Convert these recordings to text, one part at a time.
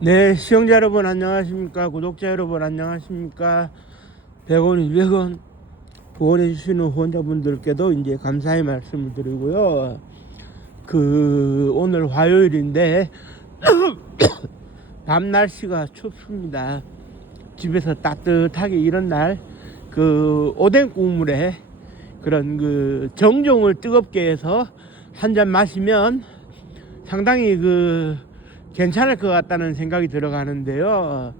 네, 시청자 여러분 안녕하십니까? 구독자 여러분 안녕하십니까? 100원, 200원 후원해 주시는 후원자분들께도 이제 감사의 말씀을 드리고요. 오늘 화요일인데 밤 날씨가 춥습니다. 집에서 따뜻하게 이런 날 오뎅 국물에 그런 정종을 뜨겁게 해서 한 잔 마시면 상당히 괜찮을 것 같다는 생각이 들어가는데요.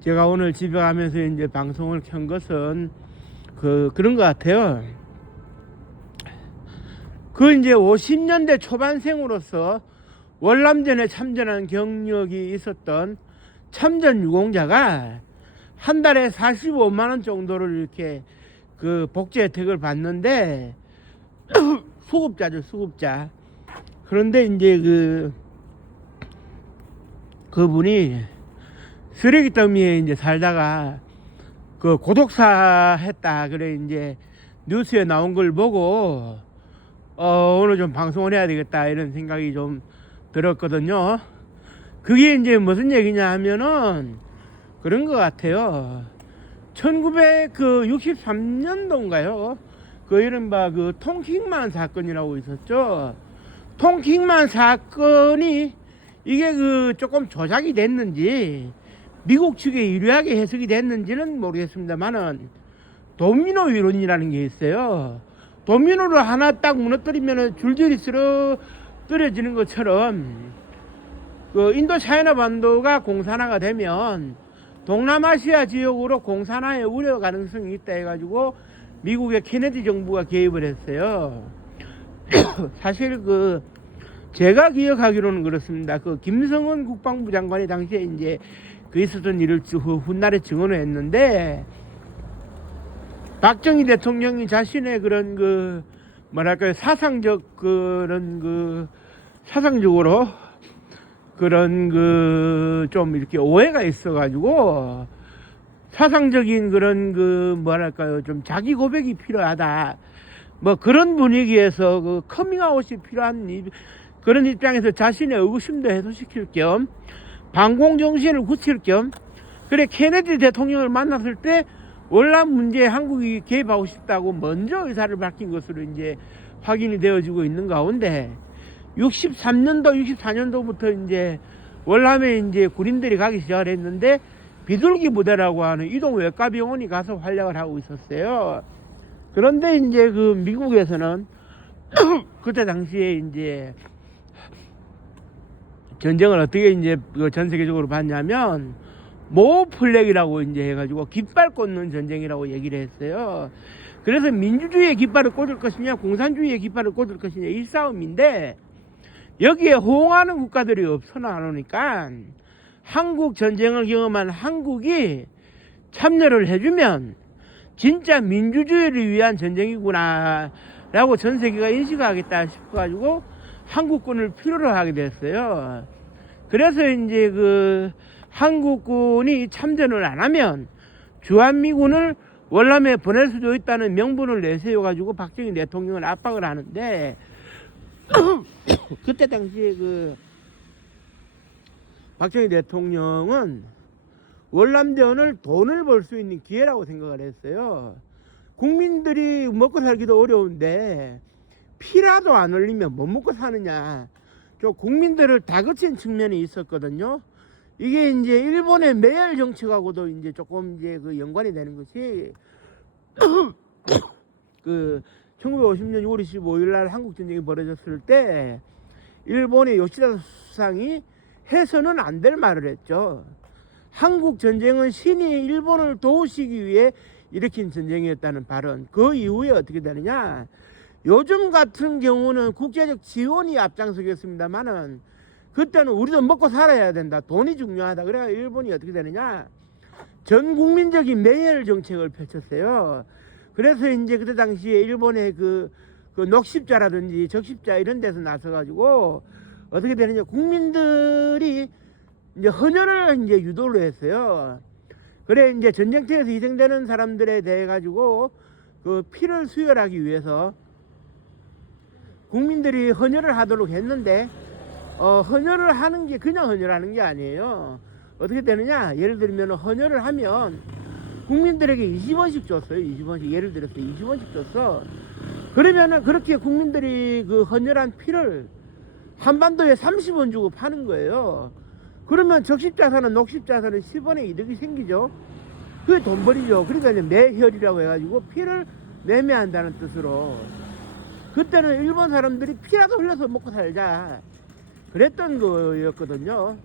제가 오늘 집에 가면서 이제 방송을 켠 것은 그런 것 같아요. 이제 50년대 초반생으로서 월남전에 참전한 경력이 있었던 참전 유공자가 한 달에 45만원 정도를 이렇게 복지 혜택을 받는데 수급자죠, 수급자. 그런데 이제 그분이 쓰레기 더미에 이제 살다가 고독사 했다. 그래 이제 뉴스에 나온 걸 보고 오늘 좀 방송을 해야 되겠다 이런 생각이 좀 들었거든요. 그게 이제 무슨 얘기냐 하면은 그런 것 같아요. 1963년도인가요? 이른바 통킹만 사건이라고 있었죠. 통킹만 사건이 이게 조금 조작이 됐는지 미국 측에 유리하게 해석이 됐는지는 모르겠습니다만은 도미노 이론이라는 게 있어요. 도미노를 하나 딱 무너뜨리면 줄줄이 쓰러뜨려지는 것처럼 인도 차이나 반도가 공산화가 되면 동남아시아 지역으로 공산화의 우려 가능성이 있다 해가지고 미국의 케네디 정부가 개입을 했어요. 사실 제가 기억하기로는 그렇습니다. 김성은 국방부 장관이 당시에 이제 있었던 일을 훗날에 증언을 했는데, 박정희 대통령이 자신의 그런 뭐랄까요, 사상적 사상적으로 그런 좀 이렇게 오해가 있어가지고, 사상적인 그런 뭐랄까요, 좀 자기 고백이 필요하다. 뭐 그런 분위기에서 커밍아웃이 필요한 그런 입장에서 자신의 의구심도 해소시킬 겸 반공정신을 굳힐 겸 그래 케네디 대통령을 만났을 때 월남 문제에 한국이 개입하고 싶다고 먼저 의사를 밝힌 것으로 이제 확인이 되어지고 있는 가운데 63년도 64년도부터 이제 월남에 이제 군인들이 가기 시작을 했는데 비둘기 부대라고 하는 이동 외과병원이 가서 활약을 하고 있었어요. 그런데 이제 미국에서는 그때 당시에 이제 전쟁을 어떻게 이제 전 세계적으로 봤냐면 모플렉이라고 이제 해가지고 깃발 꽂는 전쟁이라고 얘기를 했어요. 그래서 민주주의의 깃발을 꽂을 것이냐 공산주의의 깃발을 꽂을 것이냐 이 싸움인데 여기에 호응하는 국가들이 없어 나오니까 한국 전쟁을 경험한 한국이 참여를 해주면 진짜 민주주의를 위한 전쟁이구나 라고 전 세계가 인식하겠다 싶어가지고 한국군을 필요로 하게 됐어요. 그래서 이제 한국군이 참전을 안 하면 주한미군을 월남에 보낼 수도 있다는 명분을 내세워가지고 박정희 대통령을 압박을 하는데 그때 당시에 박정희 대통령은 월남전을 돈을 벌 수 있는 기회라고 생각을 했어요. 국민들이 먹고 살기도 어려운데 피라도 안 흘리면 못 먹고 사느냐. 국민들을 다그친 측면이 있었거든요. 이게 이제 일본의 매열 정책하고도 이제 조금 이제 연관이 되는 것이 1950년 6월 25일 날 한국 전쟁이 벌어졌을 때 일본의 요시다 수상이 해서는 안 될 말을 했죠. 한국 전쟁은 신이 일본을 도우시기 위해 일으킨 전쟁이었다는 발언. 그 이후에 어떻게 되느냐? 요즘 같은 경우는 국제적 지원이 앞장서겠습니다만은 그때는 우리도 먹고 살아야 된다. 돈이 중요하다. 그래야 일본이 어떻게 되느냐? 전 국민적인 매열 정책을 펼쳤어요. 그래서 이제 그때 당시에 일본의 녹십자라든지 적십자 이런 데서 나서가지고 어떻게 되느냐? 국민들이 이제 헌혈을 이제 유도를 했어요. 그래 이제 전쟁터에서 희생되는 사람들에 대해 가지고 피를 수혈하기 위해서 국민들이 헌혈을 하도록 했는데 헌혈을 하는 게 그냥 헌혈하는 게 아니에요. 어떻게 되느냐? 예를 들면 헌혈을 하면 국민들에게 20원씩 줬어요. 20원씩. 예를 들어서 20원씩 줬어. 그러면은 그렇게 국민들이 그 헌혈한 피를 한반도에 30원 주고 파는 거예요. 그러면 적십자산은 녹십자산은 10원의 이득이 생기죠. 그게 돈벌이죠. 그러니까 이제 매혈이라고 해가지고 피를 매매한다는 뜻으로. 그때는 일본 사람들이 피라도 흘려서 먹고 살자 그랬던 거였거든요.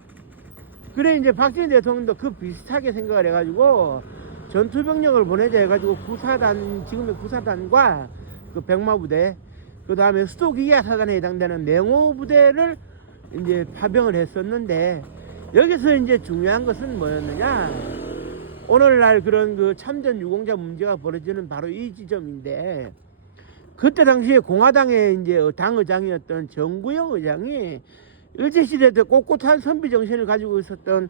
그래 이제 박정희 대통령도 그 비슷하게 생각을 해가지고 전투병력을 보내자 해가지고 구사단, 지금의 구사단과 그 백마부대, 그 다음에 수도기계사단에 해당되는 맹호부대를 이제 파병을 했었는데, 여기서 이제 중요한 것은 뭐였느냐? 오늘날 그런 그 참전 유공자 문제가 벌어지는 바로 이 지점인데, 그때 당시에 공화당의 이제 당의장이었던 정구영 의장이 일제시대 때 꼿꼿한 선비 정신을 가지고 있었던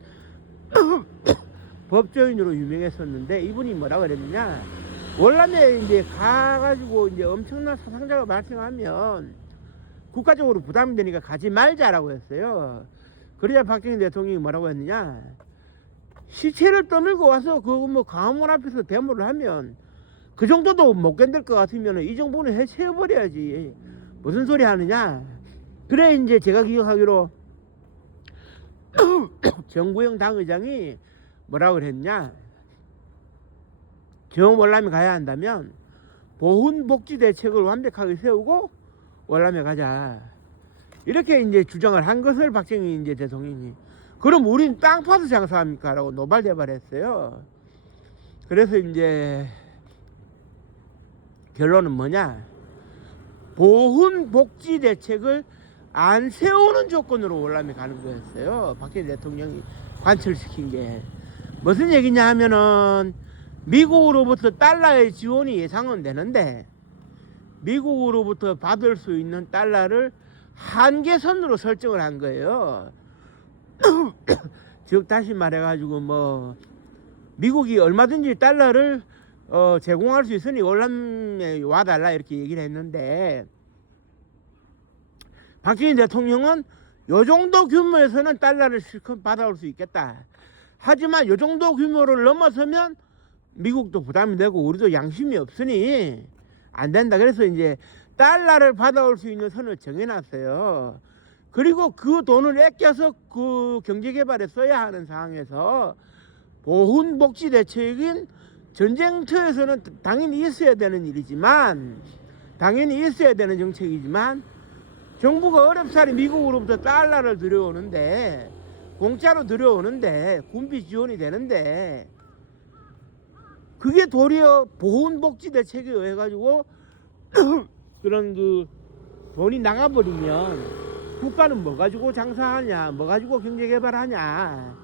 법조인으로 유명했었는데, 이분이 뭐라고 그랬느냐? 월남에 이제 가가지고 이제 엄청난 사상자가 발생하면 국가적으로 부담이 되니까 가지 말자라고 했어요. 그러자 박정희 대통령이 뭐라고 했느냐? 시체를 떠밀고 와서 그 뭐 광화문 앞에서 데모를 하면 그 정도도 못 견딜 것 같으면 이 정부는 해체해버려야지. 무슨 소리 하느냐? 그래 이제 제가 기억하기로 정구영 당의장이 뭐라고 그랬냐? 정월남에 가야 한다면 보훈복지 대책을 완벽하게 세우고 월남에 가자. 이렇게 이제 주장을 한 것을 박정희 이제 대통령이, 그럼 우린 땅 파서 장사합니까? 라고 노발대발했어요. 그래서 이제 결론은 뭐냐? 보훈복지 대책을 안 세우는 조건으로 월남에 가는 거였어요. 박정희 대통령이 관철시킨 게. 무슨 얘기냐 하면은, 미국으로부터 달러의 지원이 예상은 되는데 미국으로부터 받을 수 있는 달러를 한계선으로 설정을 한 거예요. 즉 다시 말해가지고 뭐 미국이 얼마든지 달러를 제공할 수 있으니 월남에 와달라 이렇게 얘기를 했는데, 박정희 대통령은 요 정도 규모에서는 달러를 실컷 받아올 수 있겠다. 하지만 요 정도 규모를 넘어서면 미국도 부담이 되고 우리도 양심이 없으니 안 된다. 그래서 이제 달러를 받아올 수 있는 선을 정해놨어요. 그리고 그 돈을 아껴서 그 경제개발에 써야 하는 상황에서 보훈복지 대책인 전쟁터에서는 당연히 있어야 되는 일이지만, 당연히 있어야 되는 정책이지만, 정부가 어렵사리 미국으로부터 달러를 들여오는데, 공짜로 들여오는데, 군비 지원이 되는데, 그게 도리어 보훈복지 대책에 의해 가지고 그런 그 돈이 나가버리면 국가는 뭐 가지고 장사하냐, 뭐 가지고 경제개발하냐.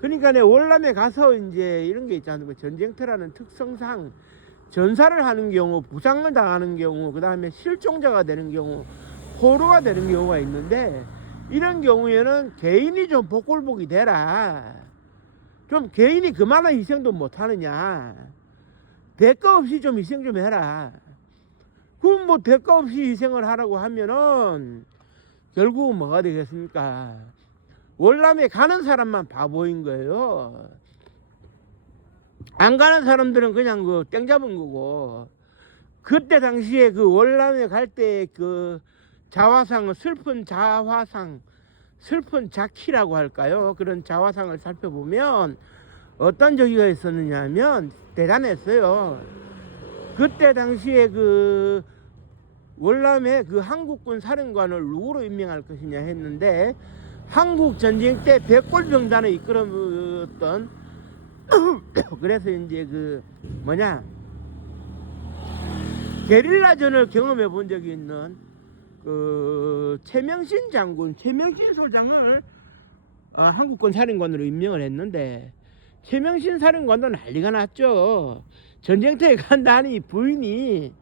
그러니까 내 월남에 가서 이제 이런 게 있지 않습니까? 전쟁터라는 특성상 전사를 하는 경우, 부상을 당하는 경우, 그 다음에 실종자가 되는 경우, 포로가 되는 경우가 있는데, 이런 경우에는 개인이 좀 복골복이 되라. 좀 개인이 그만한 희생도 못하느냐. 대가 없이 좀 희생 좀 해라. 그럼 뭐 대가 없이 희생을 하라고 하면은 결국은 뭐가 되겠습니까? 월남에 가는 사람만 바보인 거예요. 안 가는 사람들은 그냥 그 땡 잡은 거고. 그때 당시에 그 월남에 갈 때 그 자화상, 슬픈 자화상, 슬픈 자키라고 할까요? 그런 자화상을 살펴보면 어떤 저기가 있었느냐 하면 대단했어요. 그때 당시에 그 월남에 그 한국군 사령관을 누구로 임명할 것이냐 했는데, 한국 전쟁 때 백골병단을 이끌었던 그래서 이제 그 뭐냐, 게릴라전을 경험해 본 적이 있는 그 최명신 장군, 최명신 소장을 한국군 사령관으로 임명을 했는데, 최명신 사령관도 난리가 났죠. 전쟁터에 간다니 부인이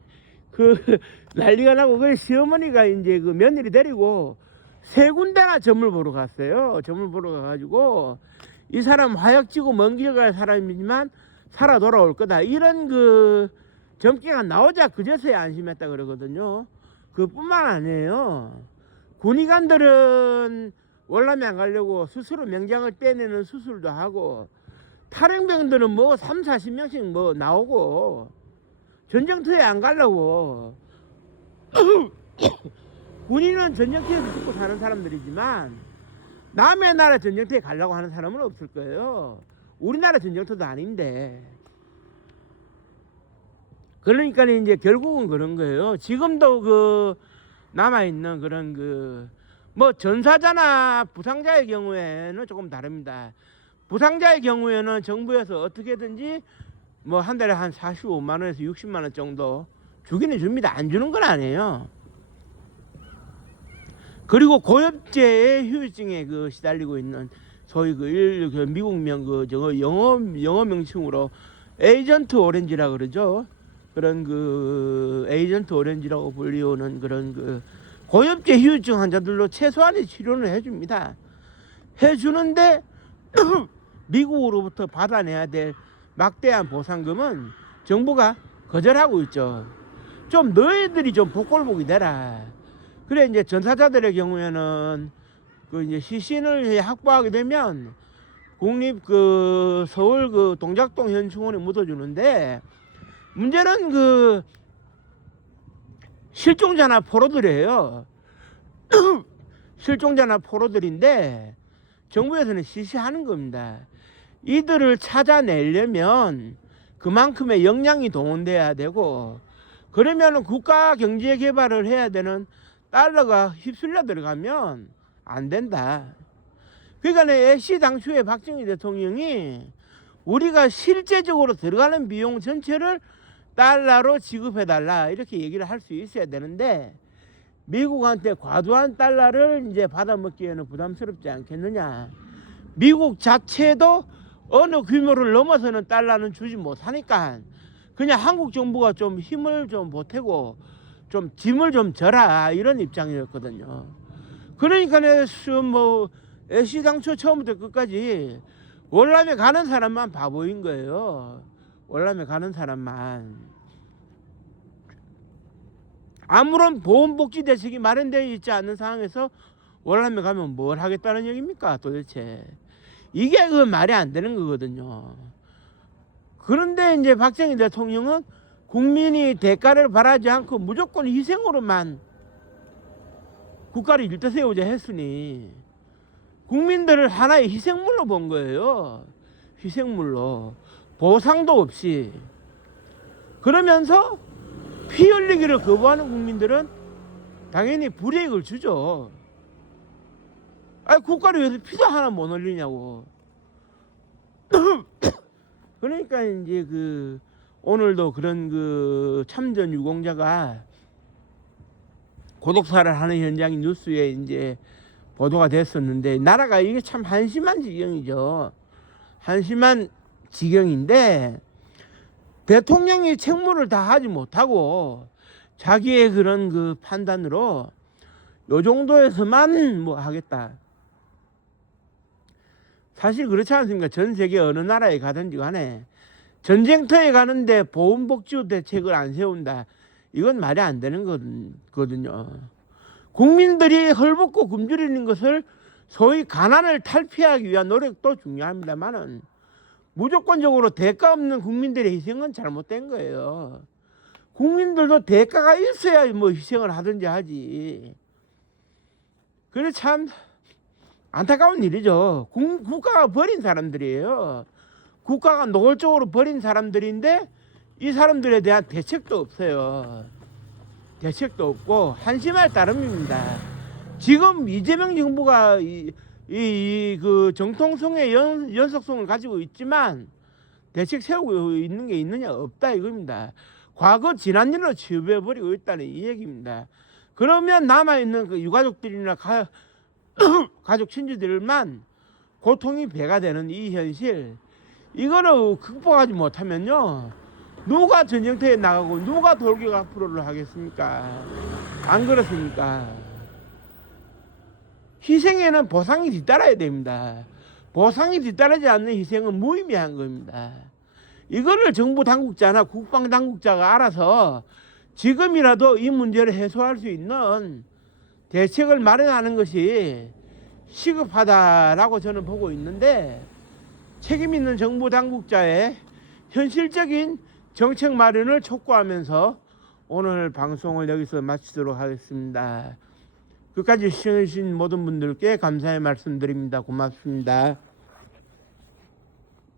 그 난리가 나고, 그 시어머니가 이제 그 며느리 데리고 세 군데나 점을 보러 갔어요. 점을 보러 가가지고 이 사람 화약지고 먼 길 갈 사람이지만 살아 돌아올 거다, 이런 그 점괘가 나오자 그제서야 안심했다 그러거든요. 그뿐만 아니에요. 군의관들은 월남에 안 가려고 스스로 명장을 떼내는 수술도 하고, 탈행병들은 뭐 3, 40명씩 뭐 나오고, 전쟁터에 안 가려고. 군인은 전쟁터에서 죽고 사는 사람들이지만 남의 나라 전쟁터에 가려고 하는 사람은 없을 거예요. 우리나라 전쟁터도 아닌데. 그러니까 이제 결국은 그런 거예요. 지금도 그 남아있는 그런 그 뭐 전사자나 부상자의 경우에는 조금 다릅니다. 부상자의 경우에는 정부에서 어떻게든지 뭐 한 달에 한 45만 원에서 60만 원 정도 주기는 줍니다. 안 주는 건 아니에요. 그리고 고엽제의 후유증에 그 시달리고 있는 소위 그 미국명 그 영어 명칭으로 에이전트 오렌지라 그러죠. 그런 그 에이전트 오렌지라고 불리우는 그런 그 고엽제 후유증 환자들로 최소한의 치료는 해줍니다. 해주는데 미국으로부터 받아내야 될 막대한 보상금은 정부가 거절하고 있죠. 좀 너희들이 좀 복골복이 되라. 그래 이제 전사자들의 경우에는 그 이제 시신을 확보하게 되면 국립 그 서울 그 동작동 현충원에 묻어주는데, 문제는 그 실종자나 포로들이에요. 실종자나 포로들인데 정부에서는 시시하는 겁니다. 이들을 찾아내려면 그만큼의 역량이 동원돼야 되고, 그러면 국가 경제 개발을 해야 되는 달러가 휩쓸려 들어가면 안 된다. 그러니까 애시 당초에 박정희 대통령이 우리가 실제적으로 들어가는 비용 전체를 달러로 지급해달라 이렇게 얘기를 할 수 있어야 되는데, 미국한테 과도한 달러를 이제 받아먹기에는 부담스럽지 않겠느냐. 미국 자체도 어느 규모를 넘어서는 달러는 주지 못하니까 그냥 한국 정부가 좀 힘을 좀 보태고 좀 짐을 좀 져라 이런 입장이었거든요. 그러니까 뭐 애시당초 처음부터 끝까지 월남에 가는 사람만 바보인 거예요. 월남에 가는 사람만. 아무런 보험복지 대책이 마련되어 있지 않는 상황에서 월남에 가면 뭘 하겠다는 얘기입니까 도대체. 이게 그 말이 안 되는 거거든요. 그런데 이제 박정희 대통령은 국민이 대가를 바라지 않고 무조건 희생으로만 국가를 일떠세우자 했으니 국민들을 하나의 희생물로 본 거예요. 희생물로. 보상도 없이. 그러면서 피 흘리기를 거부하는 국민들은 당연히 불이익을 주죠. 아니 국가를 위해서 피도 하나 못 흘리냐고. 그러니까 이제 그 오늘도 그런 그 참전 유공자가 고독사를 하는 현장이 뉴스에 이제 보도가 됐었는데, 나라가 이게 참 한심한 지경이죠. 한심한 지경인데 대통령이 책무를 다 하지 못하고 자기의 그런 그 판단으로 요 정도에서만 뭐 하겠다. 사실 그렇지 않습니까? 전 세계 어느 나라에 가든지 간에 전쟁터에 가는데 보훈복지호 대책을 안 세운다. 이건 말이 안 되는 거거든요. 국민들이 헐벗고 굶주리는 것을 소위 가난을 탈피하기 위한 노력도 중요합니다만은 무조건적으로 대가 없는 국민들의 희생은 잘못된 거예요. 국민들도 대가가 있어야 뭐 희생을 하든지 하지. 그래 참 안타까운 일이죠. 국가가 버린 사람들이에요. 국가가 노골적으로 버린 사람들인데 이 사람들에 대한 대책도 없어요. 대책도 없고 한심할 따름입니다. 지금 이재명 정부가 그 정통성의 연속성을 가지고 있지만 대책 세우고 있는 게 있느냐 없다 이겁니다. 과거 지난 일로 치부해버리고 있다는 이 얘기입니다. 그러면 남아있는 그 유가족들이나 가족 친지들만 고통이 배가 되는 이 현실, 이거를 극복하지 못하면요 누가 전쟁터에 나가고 누가 돌격 앞으로를 하겠습니까? 안 그렇습니까? 희생에는 보상이 뒤따라야 됩니다. 보상이 뒤따르지 않는 희생은 무의미한 겁니다. 이거를 정부 당국자나 국방 당국자가 알아서 지금이라도 이 문제를 해소할 수 있는 대책을 마련하는 것이 시급하다라고 저는 보고 있는데, 책임 있는 정부 당국자의 현실적인 정책 마련을 촉구하면서 오늘 방송을 여기서 마치도록 하겠습니다. 끝까지 시청해주신 모든 분들께 감사의 말씀드립니다. 고맙습니다.